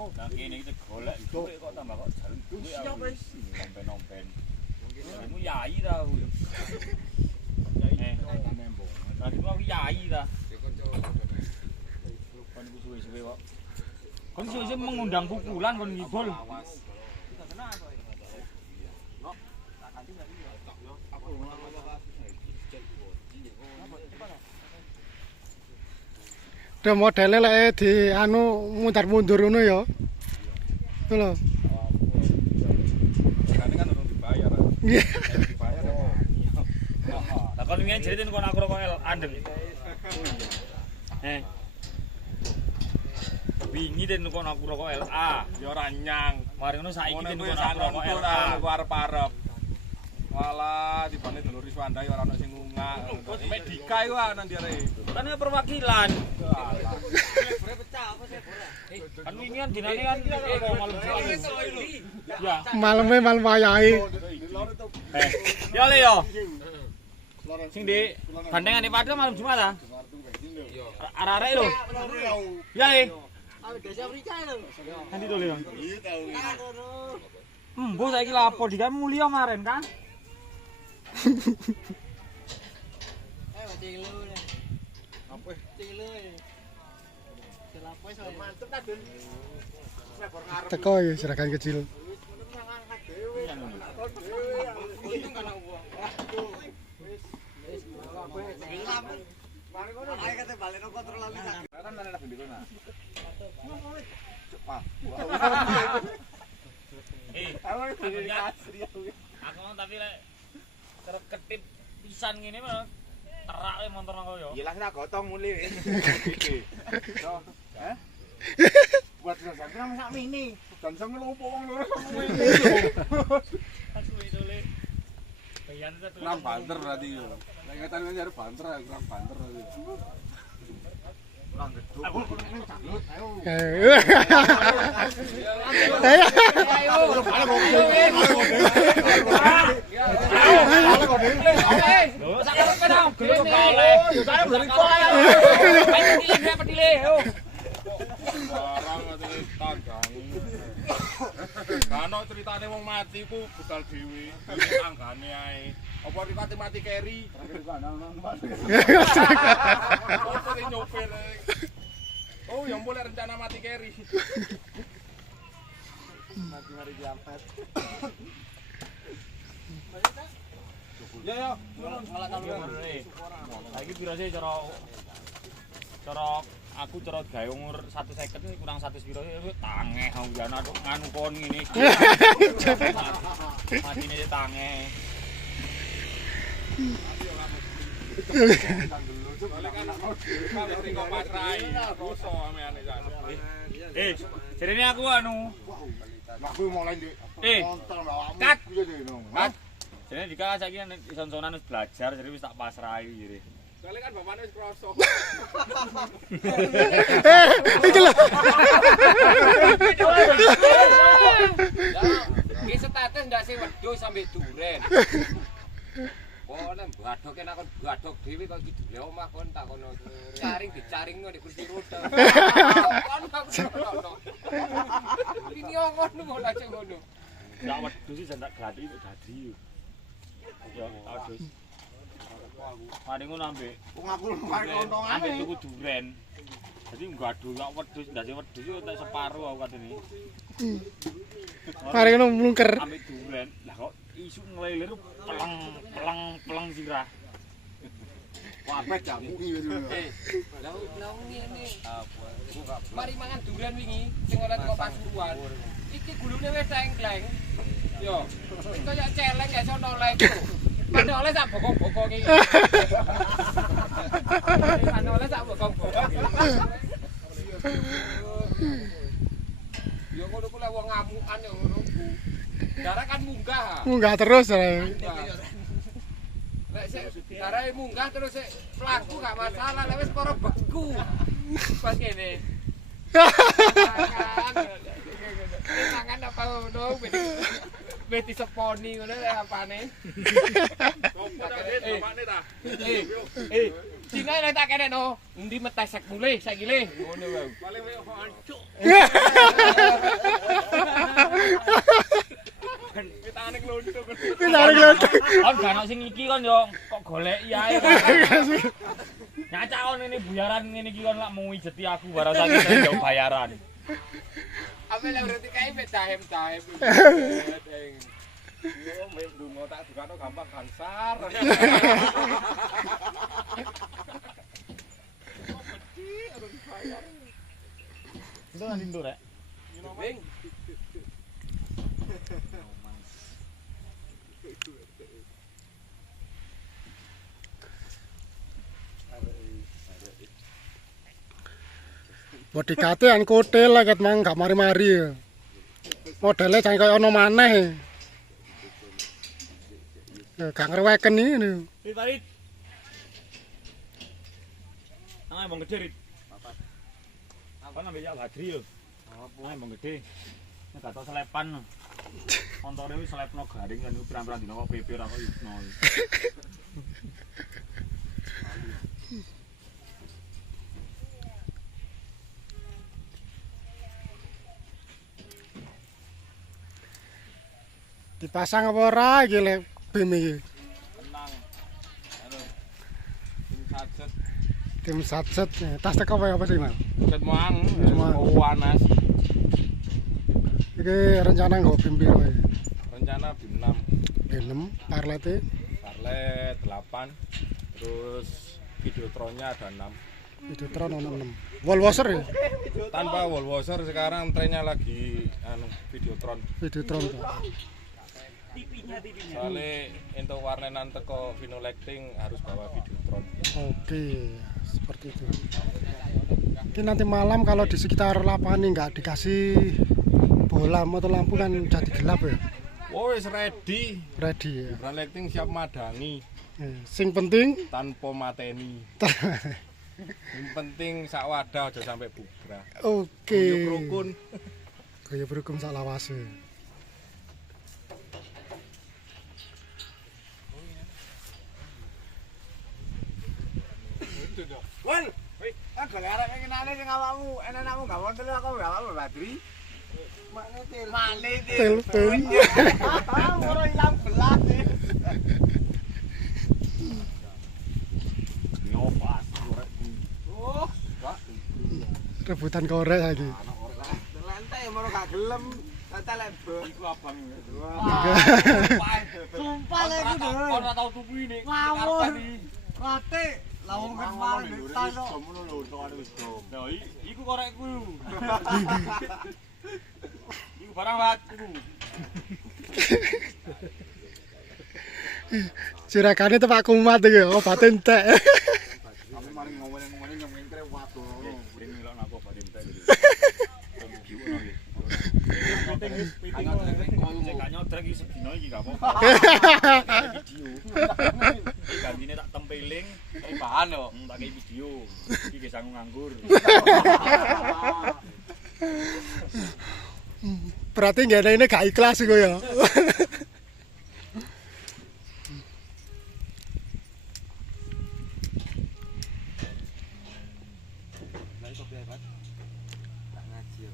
Nah kene iki golek duit kok tambah kok jalan duit. Siap wis. Nompen-nompen. Kamu yai ta kuwi. Lagi aku yai ta. Kon iku suwe-suwe kok. Kon suwe-suwe mengundang pukulan kon ngibul. Ada modelnya lek di anu mundur-mundur ngono ya. Itu lho. Kan urung dibayar. Iya. Dibayar ya. Lah kon ngene jeritin kon aku rokok andeng. Wingi den kon aku rokok LA, ya ora nyang. Mari ngono saiki den kon aku rokok LA aku arep-arep. Walah dibane dulur Iswanda ya ora ono sing ngungak. Medika iku ana ndire. Kan perwakilan. Kan wingi kan dinane kan malam Jumat. Ya. Maleme malam wayahe. Ya le yo. Sing di bandengane padha malam Jumat ta? Arek-arek lho. Ya le. Desa Afrika lho. Nanti to le. Iya tau. Mbok saiki lapo dikae mulya maren kan? Tinglu. Apa? Tinglu. Selapis mantep ta, Dun. Teko ya seragam kecil. Mari ngono ae kate baleno kontrolan iki. Kan ana nang bendina. Cepat. Aku tapi lek terus ketip pisan ngene mah terak e motor nang koyo. Ya lah tak gotong muli. Hah? Buat sampe nang sak mini. Dan sing ngelopo wong loro. Aku itu le. Bayan itu Kurang banter berarti yo. Lah ingatan kan jare banter, kurang banter berarti. Kurang geduk. Aku ning janggut, ayo. Kano ceritane wong mati ku budal dhewe, tanggane ae. Apa ripate mati keri? Apa sing nyopir? Oh, yang boleh rencana mati keri. Mati mari diampet. Ya ya, malah talun. Saiki birase cara aku cara gawe umur 150 iki kurang 100 piro tangeh anggane nganu kon ngene iki. Matine tangeh. Jadi aku anu. Aku mulai ndek. Nonton awakmu. Kat. Kat. Jadi dika saiki son-sonan wis belajar jadi wis tak pasrahi jadi. Soale kan bapakne wis kroso. Iki lho. Iki status ndak sih wedhus sampe duren. Oh, nek badoke nek kon badok dhewe kok iki dile omah kon tak kono caring dicaringno di kursi roda. Kon tak ngono. Ini ngono kok lak ngono. Ya wedhus sih jendak gladi itu dadi. Ya, wedhus. Mari ngono ambek. Wong aku mari kontongane. Ambek tuku duren. Jadi nggadho ya wedhus, ndase wedhus yo tak separo aku katene. Mari ngono mlungker. Ambek duren. Lah kok isu nglelir peleng sirah. Kabeh jamu iki wis. Lah ngene. Mari mangan duren wingi sing ora teko Pasuruan. Iki gulune wis tengkleng. Yo, kaya celeng gak iso noleh iku. Padahal oleh sak bokok-bokok iki. Padahal oleh sak bokok-bokok. Yo ngono ku lek wong ngamukan yo ngono ku. Darah kan munggah. Munggah terus. Lek sik darah munggah terus sik pelaku gak masalah, lek wis para beku. Pas kene. Mangan apa ngono wis diseponi ngono lek apane. Dina nek tak kenekno, endi metesek mulih saiki le ngono wae. Paling koyo ancuk. Kon gak ono sing iki kon yo kok goleki ae. Nyacak kon ini bayaran ngene iki kon lak mau ijeti aku barang saiki yo bayaran. Apa lek berarti kae dahem-dahem. Yo mbek dungo tak dukano gampang gansar. Itu nanti ndur rek. Wing. Bodikate an kotel lah ket mang gak mari-mari. Modele jangan kaya ono maneh. Gak ngreweken iki. Rit Farid. Nang emang gede Rit. Apa namanya ya Badri yo. Apa emang gede. Nek gak tau selepan. Kontore wis selepno garing kan pirang-pirang dina kok PP ora kok isno. Dipasang apa ora iki lek bim iki? Tenang. Tim sajet. Tim satset. Tas teko apa sih, Mas? Set moang. Moang. Panas. Iki rencana nggo bim piro iki? Rencana BIM 6. Bim 6, parlete Parlet 8. Terus Videotronnya ada 6. Videotron ono 6. Wallwasher ya? Tanpa wall washer sekarang trennya lagi Videotron. Videotron. Soalnya untuk warnenan teko Vinolacting harus bawa Videotron. Oke, seperti itu. Ini nanti malam kalau di sekitar lapangan ini nggak dikasih bola atau lampu kan jadi gelap ya? Oh, wis ready. Ready ya. Vinolacting siap madangi Sing penting tanpa mateni. Yang penting sak wadah aja sampai bubrah. oke. Yuk rukun. Kaya berhukum sak lawase. Wan, kan arek kenane sing awakmu, enakmu gak wonten aku gak awakmu Badri. Makne Telepon. Ora ilang belas. Nyopas Oh, Rebutan korek lagi. lantai mau gak gelem, lantai lebih. iku abang. Sumpah lek iku lho. Ora tau tuku ini. Ngawur. Rate lawang ket malah ditano. Ngono lho, tokane wis dom. Lah iku korekku. Iku barang wat iku. Sirakane tepak kumat iki obat entek. Aku mari ngomong-ngomong nyong ngengkre waduh. Bring milok napa badhe entek iki. Piting cek nyodrek iki sedina iki gak apa-apa. Video. Gantine tak tempeling, bahan yo. Tak kei video. Iki ge sangu nganggur. Berarti nggak ada ini gak ikhlas iku ya. Tak ngaji yo.